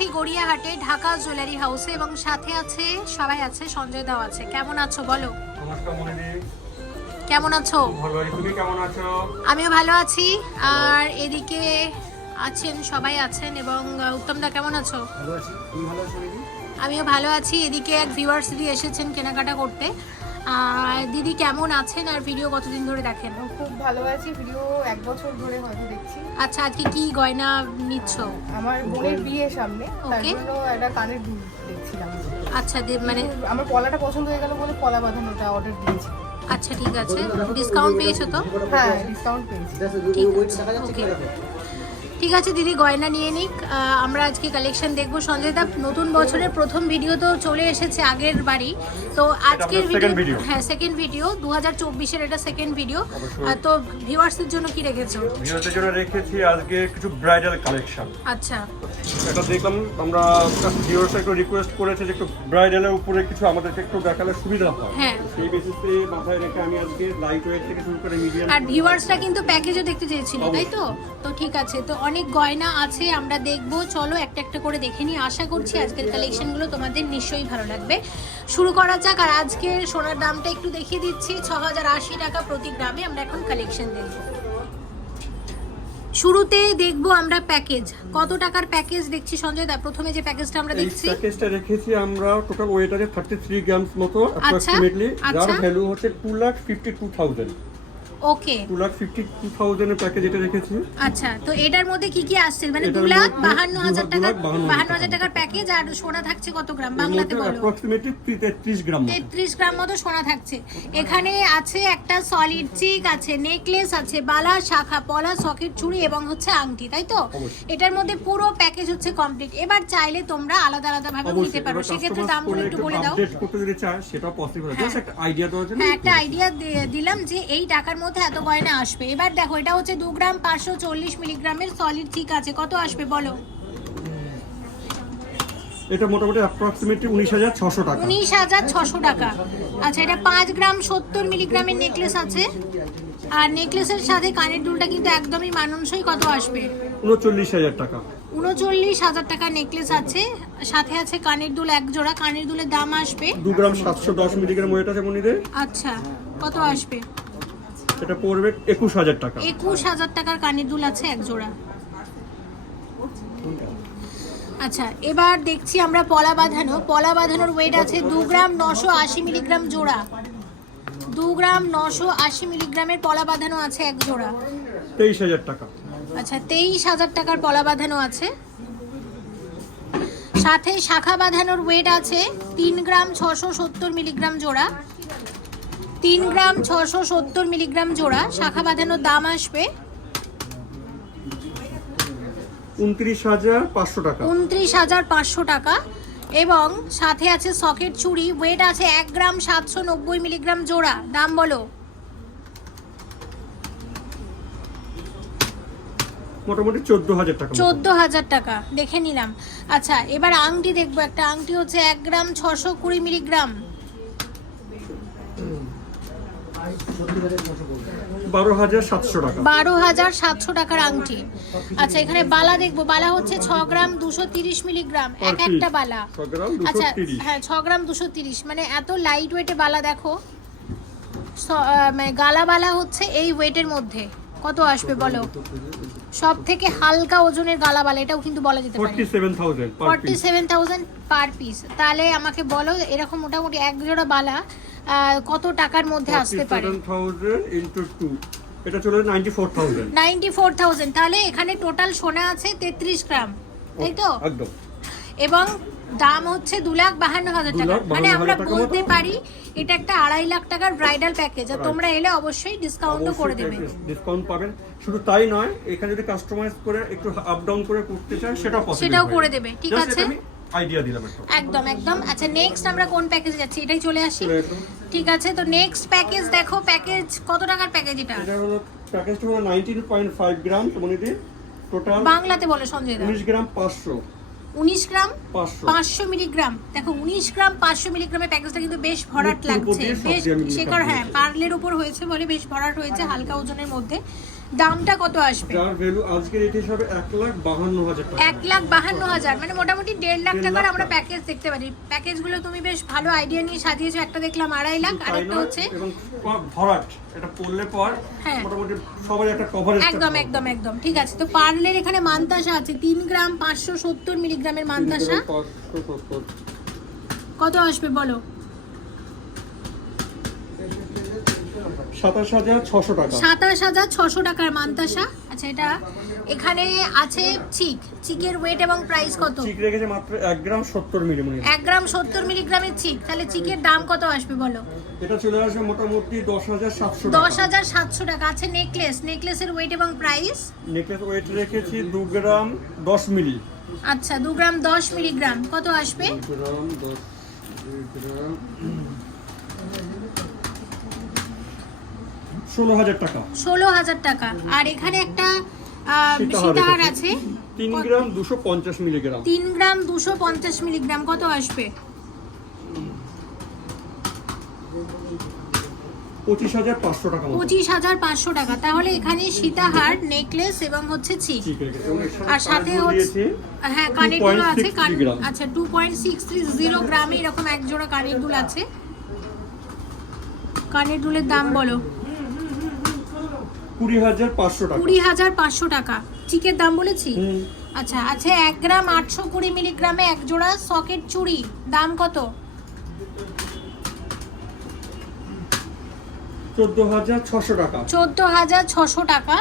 আছি গড়িয়াহাটে ঢাকা জুয়েলারি হাউসে এবং সাথে আছে সবাই আছে, সঞ্জয় দাও আছে। কেমন আছো বলো? নমস্কার মনিদি, কেমন আছো? ভালো আছি, তুমি কেমন আছো? আমিও ভালো আছি। আর এদিকে আছেন সবাই আছেন এবং উত্তম দা কেমন আছো? ভালো আছি, তুমি ভালো আছো মনিদি? আমিও ভালো আছি। এদিকে এক ভিউয়ার্স দিদি এসেছেন কেনাকাটা করতে। দিদি কেমন আছেন আর ভিডিও কতদিন ধরে দেখেন? খুব ভালো আছি, ভিডিও 1 বছর ধরে হয়তো দেখছি। আচ্ছা, আজকে কি গয়না নিচ্ছ? আমার বোনের বিয়ে সামনে, তার Okay. জন্য একটা কানের দুল দেখছিলাম। আচ্ছা মানে আমার পলাটা পছন্দ হয়ে গেল বলে পলা বাঁধানোটা অর্ডার দিয়েছি। আচ্ছা ঠিক আছে, ডিসকাউন্ট পেয়েছো তো? হ্যাঁ, ডিসকাউন্ট পেয়েছি। ঠিক আছে, ওকে ঠিক আছে দিদি, গয়না নিয়ে নিক। আমরা আজকে কালেকশন দেখবো। সঞ্জয় দা, নতুন বছরের প্রথম ভিডিও তো চলে এসেছে আগের বাড়ি, তো আজকের ভিডিও হ্যাঁ সেকেন্ড ভিডিও 2024-এর এটা সেকেন্ড ভিডিও। তো ভিউয়ার্সদের জন্য কি রেখেছো? ভিউয়ারদের জন্য রেখেছি আজকে কিছু ব্রাইডাল কালেকশন। আচ্ছা, এটা দেখলাম আমরা ভিউয়ার্স একটু রিকোয়েস্ট করেছে যে একটু ব্রাইডালের উপরে কিছু আমাদেরকে একটু দেখালে সুবিধা হয়। হ্যাঁ, সেই বেসিসে মাথায় রেখে আমি আজকে লাইট ওয়েট থেকে শুরু করে মিডিয়াম। আর ভিউয়ার্সরা কিন্তু প্যাকেজও দেখতে চেয়েছিল, তাই তো? তো ঠিক আছে, তো অনেক গয়না আছে, আমরা দেখবো। চলো একটা একটা করে দেখে নিই। আশা করছি আজকের কালেকশনগুলো তোমাদের নিশ্চয়ই ভালো লাগবে। শুরু করা যাক। আর আজকের সোনার দামটা একটু দেখিয়ে দিচ্ছি, 6080 টাকা প্রতি গ্রামে আমরা এখন কালেকশন দেখব। শুরুতে দেখবো আমরা প্যাকেজ, কত টাকার প্যাকেজ দেখছি সঞ্জয় দা? প্রথমে যে প্যাকেজটা আমরা এই দেখছি, প্যাকেজটা রেখেছি আমরা টোটাল ওয়েটারে 33 গ্রামস মতো অ্যাপ্রক্সিমেটলি, যার ভ্যালু হচ্ছে 2,52,000। ওকে 2,52,000 এর প্যাকেজ এটা রেখেছি। আচ্ছা, তো এটার মধ্যে কি কি আসছে? মানে এটার 2,52,000 টাকা, 2,52,000 টাকার প্যাকেজ। আর সোনা থাকছে কত গ্রাম বাংলাতে বলো? অ্যাপ্রক্সিমেটলি 33 গ্রাম। 33 গ্রাম মতো সোনা থাকছে। এখানে আছে একটা সলিড চিক আছে, নেকলেস আছে, বালা, শাখা, পলা, সকেট, চুড়ি এবং হচ্ছে আংটি, তাই তো? এটার মধ্যে পুরো প্যাকেজ হচ্ছে কমপ্লিট। এবার চাইলে তোমরা আলাদা আলাদা ভাবে নিতে পারো, সেক্ষেত্রে দামগুলো একটু বলে দাও। আপডেট করতে যদি চায় সেটা পসিবল। জাস্ট একটা আইডিয়া দেওয়ার জন্য। হ্যাঁ, একটা আইডিয়া দিলাম যে এই টাকার মধ্যে এত গয়না আসবে। এবার দেখো, এটা হচ্ছে 2 গ্রাম 540 মিলিগ্রামের সলিড চিক আছে। কত আসবে বলো? এটা মোটামুটি অ্যাপ্রক্সিমেটলি 19,600 টাকা। 19,600 টাকা। আচ্ছা, এটা 5 গ্রাম 70 মিলিগ্রামের নেকলেস আছে। আর নেকলেসের সাথে কানের দুলটা কিন্তু একদমই মানানসই। কত আসবে? 39,000 টাকা। 39,000 টাকা নেকলেস আছে, সাথে আছে কানের দুল এক জোড়া। কানের দুলের দাম আসবে 2 গ্রাম 710 মিলিগ্রাম ওয়েট আছে মনিদের। আচ্ছা, কত আসবে? এটা পড়বে 21,000 টাকা। 21,000 টাকার কানের দুল আছে এক জোড়া। আচ্ছা, এবার দেখছি আমরা পলা বাঁধানো। পলা বাঁধানোর ওয়েট আছে 2 গ্রাম 980 মিলিগ্রাম জোড়া। 2 গ্রাম 980 মিলিগ্রামের পলা বাঁধানো আছে এক জোড়া। 23,000 টাকা। আচ্ছা, 23,000 টাকার পলা বাঁধানো আছে। সাথে শাখা বাঁধানোর ওয়েট আছে 3 গ্রাম 670 মিলিগ্রাম জোড়া। 3 গ্রাম 670 মিলিগ্রাম জোড়া। শাখা বাঁধানোর দাম আসবে 29,500 টাকা। 29,500 টাকা। এবং সাথে আছে সকেট চুড়ি, ওয়েট আছে 1 গ্রাম 790 মিলিগ্রাম জোড়া। দাম বলো? মোটামুটি 14,000 টাকা। 14,000 টাকা দেখে নিলাম। আচ্ছা, এবার আংটি দেখবো। একটা আংটি হচ্ছে 1 গ্রাম 620 মিলিগ্রাম। 12,700 টাকা। 12,700 টাকার আংটি। আচ্ছা, এখানে বালা দেখবো। বালা হচ্ছে 6 গ্রাম 230 মিলিগ্রাম এক একটা বালা। 6 গ্রাম আচ্ছা 230। হ্যাঁ, 6 গ্রাম 230, মানে এত লাইট ওয়েটে বালা দেখো। মানে গালা বালা হচ্ছে এই ওয়েটের মধ্যে। কত আসবে বলো? সব থেকে হালকা ওজনের গালা বালা, এটাও কিন্তু বলা যেতে পারে 47,000 পার পিস। 47,000 per piece. তাহলে আমাকে বলো, এরকম মোটামুটি এক জোড়া বালা কত টাকার মধ্যে আসতে পারে? 47,000 ইনটু 2, এটা চলে 94,000। 94,000। তাহলে এখানে টোটাল সোনা আছে 33 গ্রাম, তাই তো? একদম। এবং দাম হচ্ছে 2,52,000 টাকা। মানে আমরা 2,52,000 বলতে পারি এটা একটা 2.5 লাখ টাকার ব্রাইডাল প্যাকেজ। আর তোমরা এলে অবশ্যই ডিসকাউন্টও করে দেবে। ডিসকাউন্ট পাবেন। শুধু তাই নয়, এখানে যদি কাস্টমাইজ করে একটু আপ ডাউন করে করতে চায় সেটাও পসিবল। সেটাও করে দেবে, ঠিক আছে? আইডিয়া দিলাম একটা। একদম একদম। আচ্ছা, নেক্সট আমরা কোন প্যাকেজে যাচ্ছি? এটাই চলে আসি। ঠিক আছে, তো নেক্সট প্যাকেজ দেখো। প্যাকেজ কত টাকার প্যাকেজ এটা? এটা হলো প্যাকেজটা হলো 19.5 গ্রাম মনিদি। টোটাল বাংলাতে বলো সঞ্জয় দা। 19 গ্রাম 500। 19 গ্রাম 500 500 মিলিগ্রাম। দেখো 19 গ্রাম 500 মিলিগ্রামের প্যাকেজটা কিন্তু বেশ ভরাট লাগছে। বেশ শেকড়, হ্যাঁ পার্লের উপর হয়েছে বলে বেশ ভরাট হয়েছে, হালকা ওজনের মধ্যে। দামটা কত আসবে? যার ভ্যালু আজকের রেট হিসাবে 1,52,000 টাকা। 1,52,000 মানে মোটামুটি 1.5 লাখ 1.5 টাকার লাখ আমরা টাকা। প্যাকেজ দেখতে পারি। প্যাকেজগুলো তুমি বেশ ভালো আইডিয়া নিয়ে সাজিয়েছো। একটা দেখলাম 2.5 লাখ, আর তাই একটা নয়, হচ্ছে এবং ভরাট, এটা পরলে পর হ্যাঁ। মোটামুটি সবার একটা কভারেজ। একদম একদম একদম ঠিক আছে। তো পার্লের এখানে মানতাসা আছে 3 গ্রাম 570 মিলিগ্রামের মানতাসা কত আসবে বলো? 27,600 টাকা। 27,600 টাকার মানতাসা। আচ্ছা, এটা এখানে আছে চিকের ওয়েট এবং প্রাইস কত? চিক রেখেছে মাত্র 1 গ্রাম 70 মিলিগ্রাম। 1 গ্রাম 70 মিলিগ্রামের চিক। তাহলে চিকের দাম কত আসবে বলো? এটা চলে আসবে মোটামুটি 10,700 টাকা। 10,700 টাকা। আছে নেকলেসের ওয়েট এবং প্রাইস? নেকলেস ওয়েট রেখেছি 2 গ্রাম 10 মিলি। আচ্ছা, 2 গ্রাম 10 মিলিগ্রাম কত আসবে? 2 গ্রাম 10 গ্রাম 16,000 টাকা। 16,000 টাকা। আর এখানে একটা সীতাহার আছে 3 গ্রাম 250 মিলিগ্রাম। 3 গ্রাম 250 মিলিগ্রাম কত আসবে? 25,500 টাকা মতো। 25,500 টাকা। তাহলে এখানে সীতাহার, নেকলেস এবং হচ্ছে চিক, চিক রেখেছি। এবং এর সাথে আর সাথে কানের দুল হচ্ছে দিয়েছি হ্যাঁ কানের দুল আছে। 2.63 গ্রাম। আচ্ছা, 2.630 গ্রামে এরকম এক জোড়া কানের দুল আছে। কানের দুলের দাম বলো? 20,500 টাকা। 20,500 টাকা। চিকের দাম বলেছি? হুম। আচ্ছা, আছে 1 গ্রাম 820 মিলিগ্রামে এক জোড়া সকেট চুড়ি, দাম কত? 14,600 টাকা। 14,600 টাকা।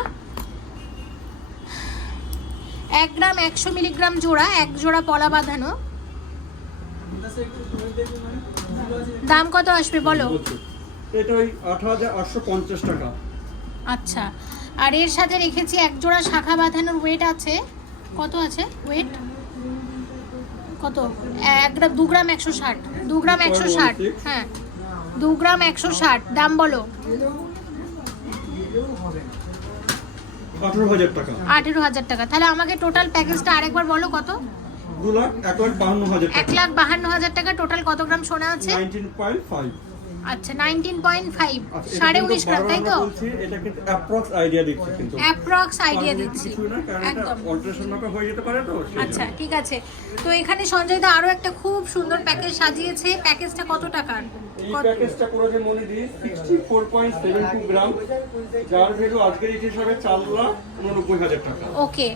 1 গ্রাম 100 মিলিগ্রাম জোড়া, এক জোড়া পলা বাঁধানো, দাম কত আসবে বলো? এটা ওই 8,850 টাকা। আচ্ছা, আর এর সাথে রেখেছি এক জোড়া শাখা বাঁধানোর ওয়েট আছে কত আছে ওয়েট কত? 2 গ্রাম 160। 2 গ্রাম 160। হ্যাঁ, 2 গ্রাম 160, দাম বলো? 18,000 টাকা। 18,000 টাকা। তাহলে আমাকে টোটাল প্যাকেজটা আরেকবার বলো কত? 2,51,000 টাকা। 1,52,000 টাকা। টোটাল কত গ্রাম সোনা আছে? 19.5। আচ্ছা, 19.5, আচ্ছা, 19.5 গ্রাম, তাই তো? এটা কিন্তু অ্যাপ্রক্স আইডিয়া দিচ্ছি কিন্তু। অ্যাপ্রক্স আইডিয়া দিচ্ছি। কিছু না, কারণ এটা একদম। অল্টারেশন মাপে হয়ে যেতে পারে তো। সেই আচ্ছা, জন্য। ঠিক আছে। তো এখানে সঞ্জয় দা আরো একটা খুব সুন্দর প্যাকেজ সাজিয়েছে। প্যাকেজটা কত টাকার? এই প্যাকেজটা করেছে মনে দিই 64.72 গ্রাম, যার ভ্যালু আজকের রেট হিসাবে 4,89,000 টাকা। ওকে,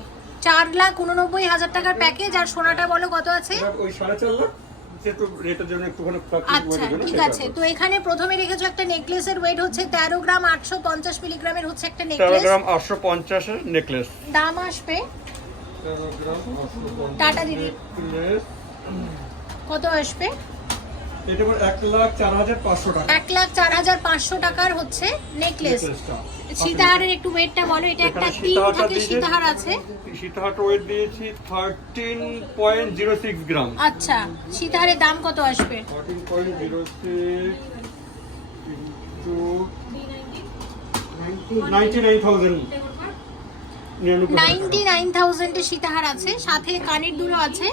4,89,000 টাকার প্যাকেজ। আর সোনাটা বলো কত আছে? এটা ওই 4.5 লাখ, যেহেতু রেটের জন্য একটুখানি আচ্ছা, ঠিক আছে। তো এখানে প্রথমে রেখেছো একটা নেকলেসের ওয়েট হচ্ছে 13 গ্রাম 850 মিলিগ্রামের হচ্ছে একটা 13 নেকলেস, গ্রাম 850 এর নেকলেস। দাম আসবে 13 গ্রাম 850 টাটা দিদি নেকলেস। কত আসবে? এটা পর 1,04,500 টাকা। 1,04,500 টাকার হচ্ছে নেকলেস। নেকলেসটা সীতাহারের একটু ওয়েটটা বলো। এটা একটা এখানে 3 সীতাহারটা থাকে দিয়েছে। সীতাহার আছে। সীতাহারটা ওয়েট দিয়েছি 13.06 গ্রাম। আচ্ছা, সীতাহারের দাম কত আসবে? 13.06 into 99,000। 99,000 এর সীতাহার আছে। সাথে কানের দুলও আছে।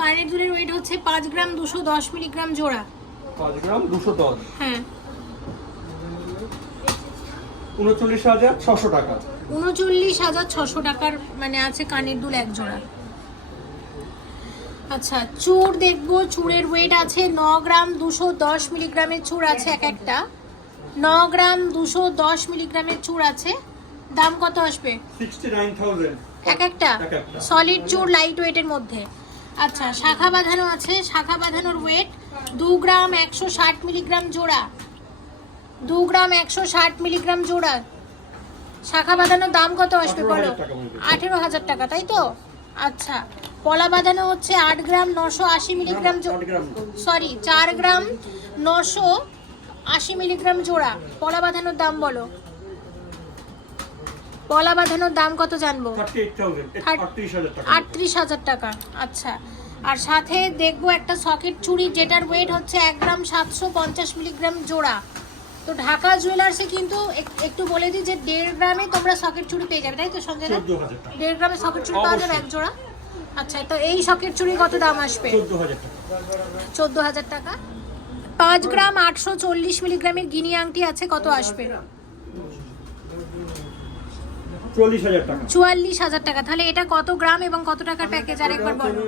কানের দুলের ওয়েট হচ্ছে 5 গ্রাম 210 মিলিগ্রাম জোড়া। 5 গ্রাম 210। হ্যাঁ, 39,600 টাকা। 39,600 টাকার মানে আছে কানের দুল এক জোড়া। আচ্ছা, চূড় দেখবো। চূড়ের ওয়েট আছে 9 গ্রাম 210 মিলিগ্রামের চূড় আছে এক একটা। 9 গ্রাম 210 মিলিগ্রামের চূড় আছে, দাম কত আসবে? 69,000 এক একটা এক একটা। সলিড চূড় লাইট ওয়েটের মধ্যে। আচ্ছা, শাখা বাঁধানো আছে। শাখা বাঁধানোর ওয়েট 2 গ্রাম 160 মিলিগ্রাম জোড়া। 2 গ্রাম 160 মিলিগ্রাম জোড়া। শাখা বাঁধানোর দাম কত আসবে বলো? 18,000 টাকা, তাই তো? আচ্ছা, পলা বাঁধানো হচ্ছে 8 গ্রাম 980 মিলিগ্রাম 8 গ্রাম। সরি 4 গ্রাম 980 মিলিগ্রাম জোড়া। পলা বাঁধানোর দাম বলো? পলা বাঁধানোর দাম কত জানবো? 38,000 38,000 টাকা। 38,000 টাকা। আচ্ছা, আর সাথে দেখবো একটা সকেট চুড়ি যেটার ওয়েট হচ্ছে 1 গ্রাম 750 মিলিগ্রাম জোড়া। তো ঢাকা জুয়েলার্সে কিন্তু একটু বলে দিই যে 1.5 গ্রামে তোমরা সকেট চুড়ি পেয়ে যাবে, তাই তো সঞ্জয় দা? 14,000 টাকা। 1.5 গ্রামে সকেট চুড়ি পাওয়া যাবে এক জোড়া। আচ্ছা, তো এই সকেট চুড়ি কত দাম আসবে? 14,000 টাকা। 14,000 টাকা। 5 গ্রাম 840 মিলিগ্রামের গিনি আংটি আছে, কত আসবে? 44,000 টাকা। 44,000 টাকা। তাহলে এটা কত গ্রাম এবং কত টাকার প্যাকেজ আরেকবার বলো।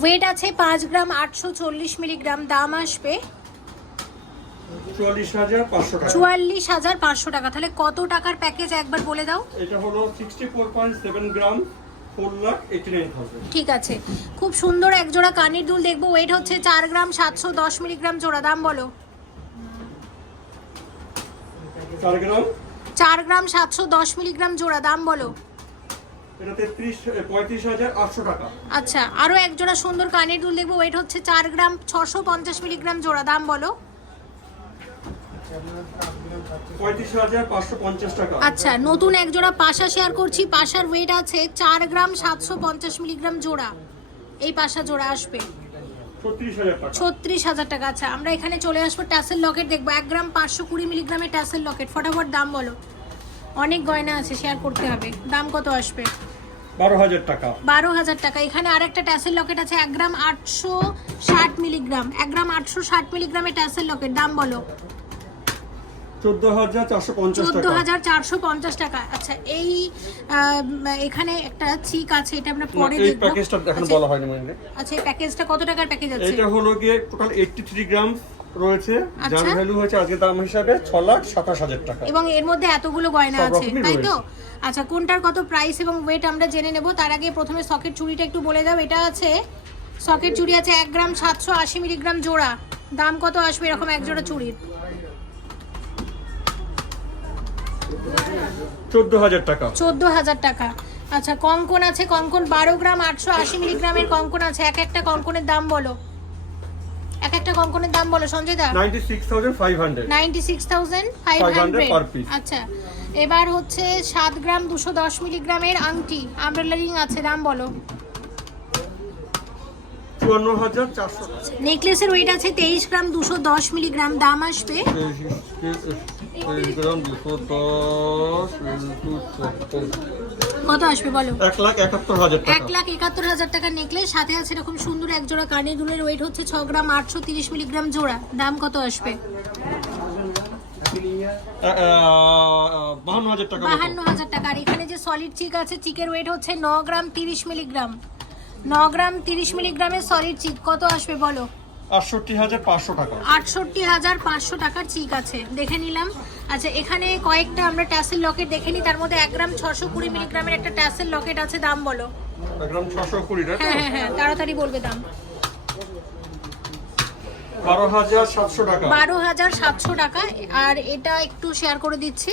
ওয়েট আছে 5 গ্রাম 840 মিলিগ্রাম, দাম আসবে 44,500 টাকা। 44,500 টাকা। তাহলে কত টাকার প্যাকেজ একবার বলে দাও। এটা হলো 64.7 গ্রাম, 4,89,000। ঠিক আছে, খুব সুন্দর এক জোড়া কানের দুল দেখবো। ওয়েট হচ্ছে 4 গ্রাম 710 মিলিগ্রাম জোড়া, দাম বলো। 4 গ্রাম 4 গ্রাম 710 মিলিগ্রাম জোড়া, দাম বলো। এটা 35,800 টাকা। আচ্ছা, আরো এক জোড়া সুন্দর কানের দুল দেখবো। ওয়েট হচ্ছে 4 গ্রাম 650 মিলিগ্রাম জোড়া, দাম বলো। 35,550 টাকা। আচ্ছা, নতুন এক জোড়া পাশা শেয়ার করছি। পাশার ওয়েট আছে 4 গ্রাম 750 মিলিগ্রাম জোড়া। এই পাশা জোড়া আসবে 36,000 টাকা। 36,000 টাকা। আচ্ছা, আমরা এখানে চলে আসবো ট্যাসেল লকেট দেখবো। 1 গ্রাম 520 মিলিগ্রামের ট্যাসেল লকেট। ফটাফট দাম বলো, অনেক গয়না আছে, শেয়ার করতে হবে। দাম কত আসবে? 12,000 টাকা। 12,000 টাকা। এখানে আরেকটা ট্যাসেল লকেট আছে 1 গ্রাম 860 মিলিগ্রাম। 1 গ্রাম 860 মিলিগ্রামের ট্যাসেল লকেট, দাম বলো। 14,450 টাকা। 14,450 টাকা। আচ্ছা, এই এখানে একটা চিক আছে, এটা আমরা পরে এই দেখব। প্যাকেজটা এখন বলা হয়নি মানে। আচ্ছা, এই প্যাকেজটা কত টাকার প্যাকেজ আছে? এটা হলো গিয়ে টোটাল 83 গ্রাম রয়েছে, যার আচ্ছা। ভ্যালু হচ্ছে আজকে দাম হিসাবে 6,27,000 টাকা। এবং এর মধ্যে এতগুলো গয়না সব আছে, রকমই তাই তো? রয়েছে। আচ্ছা, কোনটার কত প্রাইস এবং ওয়েট আমরা জেনে নেব। তার আগে প্রথমে সকেট চুড়িটা একটু বলে দাও। এটা আছে সকেট চুড়ি আছে 1 গ্রাম 780 মিলিগ্রাম জোড়া, দাম কত আসবে এরকম এক জোড়া চুড়ির? 14,000 টাকা। 14,000 টাকা। আচ্ছা, কঙ্কন আছে, কঙ্কন 12 গ্রাম 880 মিলিগ্রামের কঙ্কন আছে। এক একটা কঙ্কনের দাম বলো, এক একটা কঙ্কনের দাম বলো সঞ্জয় দা। 96,500। 96,500 per piece। আচ্ছা, এবার হচ্ছে 7 গ্রাম 210 মিলিগ্রামের আংটি, আমব্রেলা রিং আছে, দাম বলো। 54,400 টাকা। নেকলেসের ওয়েট আছে 23 গ্রাম 210 মিলিগ্রাম, দাম আসবে 23 গ্রাম 210 কত আসবে বলো। 1,71,000 টাকা। 1,71,000 টাকার নেকলেস, সাথে আছে এরকম সুন্দর এক জোড়া কানের দুলের। ওয়েট হচ্ছে 6 গ্রাম 830 মিলিগ্রাম জোড়া, দাম কত আসবে? 52,000 টাকা। 52,000 টাকা। আর এখানে যে সলিড চিক আছে, চিকের ওয়েট হচ্ছে 9 গ্রাম 30 মিলিগ্রাম। 9 গ্রাম 30 মিলিগ্রামের সলিড চিক, কত আসবে বলো। 68,500 টাকা। 68,500 টাকার চিক আছে, দেখে নিলাম। আচ্ছা, এখানে কয়েকটা আমরা ট্যাসেল লকেট দেখে নিই। তার মধ্যে 1 গ্রাম 620 মিলিগ্রামের একটা ট্যাসেল লকেট আছে, দাম বলো। 1 গ্রাম 620 টাকা। হ্যাঁ হ্যাঁ হ্যাঁ, তাড়াতাড়ি বলবে দাম। 12,700 টাকা। 12,700 টাকা। আর এটা একটু শেয়ার করে দিচ্ছি।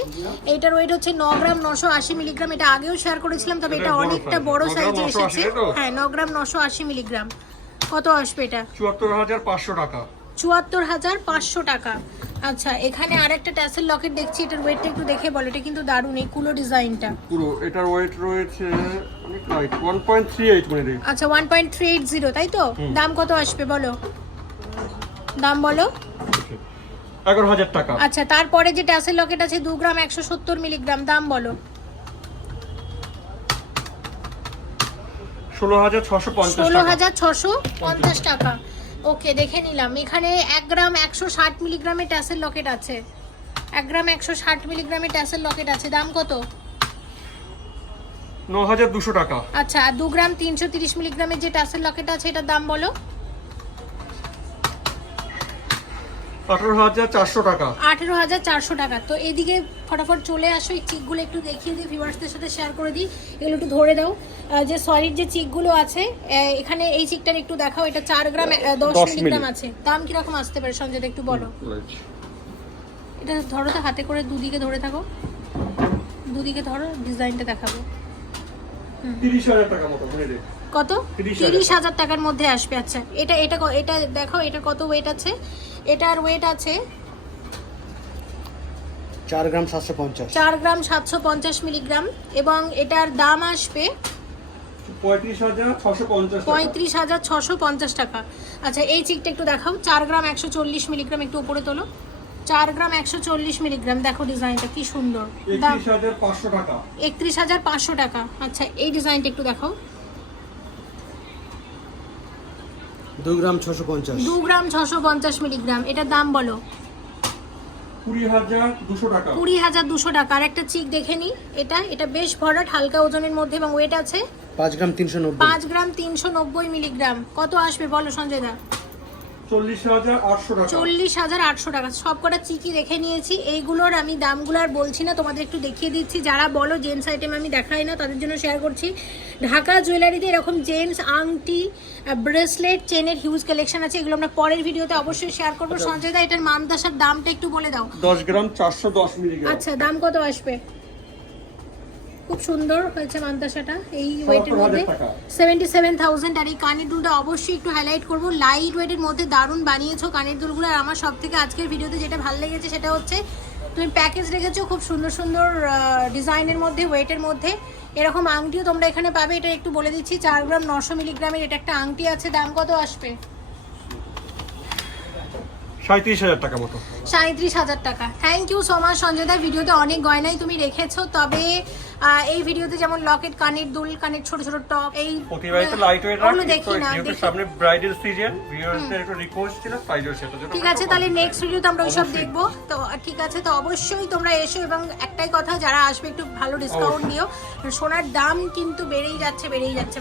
এটার ওয়েট হচ্ছে 9 গ্রাম 980 মিলিগ্রাম। এটা আগেও শেয়ার করেছিলাম, তবে এটা এটা বড় অনেকটা size। বড় 9 গ্রাম সাইজে 980 এসেছে। তো? হ্যাঁ, 9 গ্রাম 980 মিলিগ্রাম। কত আসবে এটা? 74,500 টাকা। 74,500 টাকা। আচ্ছা, এখানে আরেকটা ট্যাসেল লকেট দেখছি। এটার ওয়েটটা একটু দেখে বলো। এটা কিন্তু দারুণ, এই কুলো ডিজাইনটা। পুরো এটার ওয়েট রয়েছে অনেক লাইট, 1.38 মিনিট। আচ্ছা, 1.380, তাই তো? দাম কত আসবে বলো, দাম বলো। 11,000 টাকা। আচ্ছা, তারপরে যে ট্যাসেল লকেট আছে 2 গ্রাম 170 মিলিগ্রাম, দাম বলো। 16,650 টাকা। 16,650 টাকা। ওকে, দেখে নিলাম। এখানে 1 গ্রাম 160 মিলিগ্রামের ট্যাসেল লকেট আছে। 1 গ্রাম 160 মিলিগ্রামের ট্যাসেল লকেট আছে, দাম কত? 9,200 টাকা। আচ্ছা, আর 2 গ্রাম 330 মিলিগ্রামের যে ট্যাসেল লকেট আছে, এটার দাম বলো। 18,400 টাকা। 18,400 টাকা। তো এদিকে ফটাফট চলে আসো, এই চিকগুলো একটু দেখিয়ে দিই, ভিউয়ার্সদের সাথে শেয়ার করে দিই। এগুলো একটু ধরে দাও। যে সলিড যে চিকগুলো আছে, এখানে এই চিকটার একটু দেখাও। এটা 4 গ্রাম 10 মিলিগ্রাম আছে, দাম কিরকম আসতে পারে সঞ্জয় একটু বলো। এটা ধরো তো, হাতে করে দুদিকে ধরে থাকো, দুদিকে ধরো, ডিজাইনটা দেখাবো। 30,000 টাকা মতো মিনিট। কত? 30,000 30,000 টাকার মধ্যে আসবে। আচ্ছা, এটা এটা এটা দেখো, এটা কত ওয়েট আছে? এটার ওয়েট আছে 4 গ্রাম 750। 4 গ্রাম 750 মিলিগ্রাম, এবং এটার দাম আসবে 35,650 টাকা। 35,650 টাকা। আচ্ছা, এই চিকটা একটু দেখাও। 4 গ্রাম 140 মিলিগ্রাম, একটু উপরে তোলো। 4 গ্রাম 140 মিলিগ্রাম, দেখো ডিজাইনটা কি সুন্দর। দাম 31,500 টাকা। 31,500 টাকা। আচ্ছা, এই ডিজাইনটা একটু দেখাও। 2 গ্রাম 650। 2 গ্রাম 650 মিলিগ্রাম, এটার দাম বলো। 20,200 টাকা। 20,200 টাকা। আর একটা চিক দেখে নি, এটা বেশ ভরাট, হালকা ওজনের মধ্যে এবং ওয়েট আছে 5 গ্রাম 390। 5 গ্রাম 390 মিলিগ্রাম। কত আসবে বলো সঞ্জয় দা? 40,800 টাকা। 40,800 টাকা। সব কটা চিকি দেখে নিয়েছি, এইগুলোর আমি দামগুলো আর বলছি না, তোমাদের একটু দেখিয়ে দিচ্ছি। যারা বলো জেন্টস আইটেম আমি দেখাই না, তাদের জন্য শেয়ার করছি। ঢাকা জুয়েলারিতে এরকম জেন্টস আংটি, ব্রেসলেট, চেনের হিউজ কালেকশন আছে, এগুলো আমরা পরের ভিডিওতে অবশ্যই শেয়ার করবো। সঞ্জয় দা, এটার মানদাসার দামটা একটু বলে দাও। 10 গ্রাম 410 মিলিগ্রাম। আচ্ছা, দাম কত আসবে? খুব সুন্দর হয়েছে মানতাসাটা, এই ওয়েটের মধ্যে 77,000। আর এই কানের দুলটা অবশ্যই একটু হাইলাইট করবো, লাইট ওয়েটের মধ্যে দারুণ বানিয়েছো কানের দুলগুলো। আর আমার সব থেকে আজকের ভিডিওতে যেটা ভালো লেগেছে সেটা হচ্ছে তুমি প্যাকেজ রেখেছো খুব সুন্দর সুন্দর ডিজাইনের মধ্যে, ওয়েটের মধ্যে। এরকম আংটিও তোমরা এখানে পাবে, এটা একটু বলে দিচ্ছি 4 গ্রাম 900 মিলিগ্রামের এটা একটা আংটি আছে। দাম কত আসবে? 37,000 টাকা মতো। 37,000 টাকা। Thank you so much Sanjay দা, ভিডিওতে অনেক গয়নাই তুমি রেখেছো। তবে এই ভিডিওতে যেমন লকেট, কানের দুল, কানের ছোট ছোট টপ, এই প্রতিবারই তো লাইট ওয়েট ওগুলো রাখি, দেখি তো না, যেহেতু দেখি। সামনে ব্রাইডাল সিজন, ভিউয়ারদের একটু রিকোয়েস্ট ছিল প্রাইজের সাথে জন্য। ঠিক আছে, তাহলে নেক্সট ভিডিওতে আমরা ওইসব দেখবো। তো ঠিক আছে, তো অবশ্যই তোমরা এসো, এবং একটাই কথা, যারা আসবে একটু ভালো ডিসকাউন্ট দিও। সোনার দাম কিন্তু বেড়েই যাচ্ছে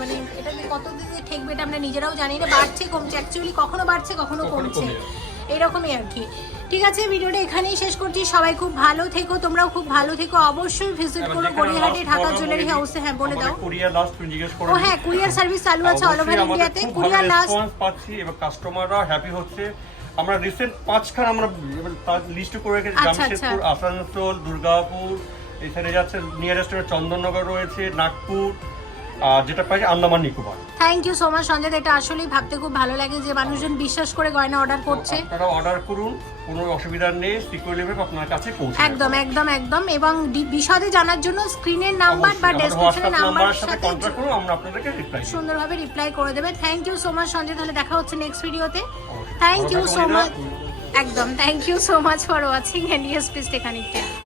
মানে এটা যে কত দিকে ঠেকবে এটা আমরা নিজেরাও জানি না, বাড়ছে কমছে, অ্যাকচুয়ালি কখনো বাড়ছে কখনো কমছে, এরকমই আর কি। ঠিক আছে, ভিডিওটা এখানেই শেষ করছি। সবাই খুব ভালো থেকো, তোমরাও খুব ভালো থেকো। অবশ্যই ভিজিট করো গড়িয়াহাটে ঢাকা জুয়েলারি হাউসে। হ্যাঁ, বলে দাও। কুরিয়ার লাস্ট তুমি জিজ্ঞেস করো। ও হ্যাঁ, কুরিয়ার সার্ভিস চালু আছে অল ওভার ইন্ডিয়াতে। কুরিয়ার লাস্ট রেসপন্স পাচ্ছি এবং কাস্টমাররা হ্যাপি হচ্ছে। আমরা রিসেন্ট 5 খান আমরা লিস্ট করে রেখেছি, আচ্ছা, জামশেদপুর, আসানসোল, দুর্গাপুর, এখানে যাচ্ছে নিয়ারেস্ট চন্দননগর রয়েছে, নাগপুর, আর যেটা পাই Andaman Nicobar. Thank you so much Sanjay দা, এটা আসলেই ভাবতে খুব ভালো লাগে যে মানুষজন বিশ্বাস করে গয়না অর্ডার করছে। আপনারা অর্ডার করুন, কোনো অসুবিধা নেই, সিকিউর লেভেল আপনার কাছে পৌঁছে যাবে। একদম একদম একদম। এবং বিশদে জানার জন্য স্ক্রিনের নাম্বার বা ডেসক্রিপশনের নাম্বারের সাথে কন্টাক্ট করুন, আমরা আপনাদেরকে রিপ্লাই করব। সুন্দরভাবে রিপ্লাই করে দেবে। Thank you so much Sanjay, তাহলে দেখা হচ্ছে নেক্সট ভিডিওতে। Thank you so much. একদম, thank you so much for watching and yes please take connected.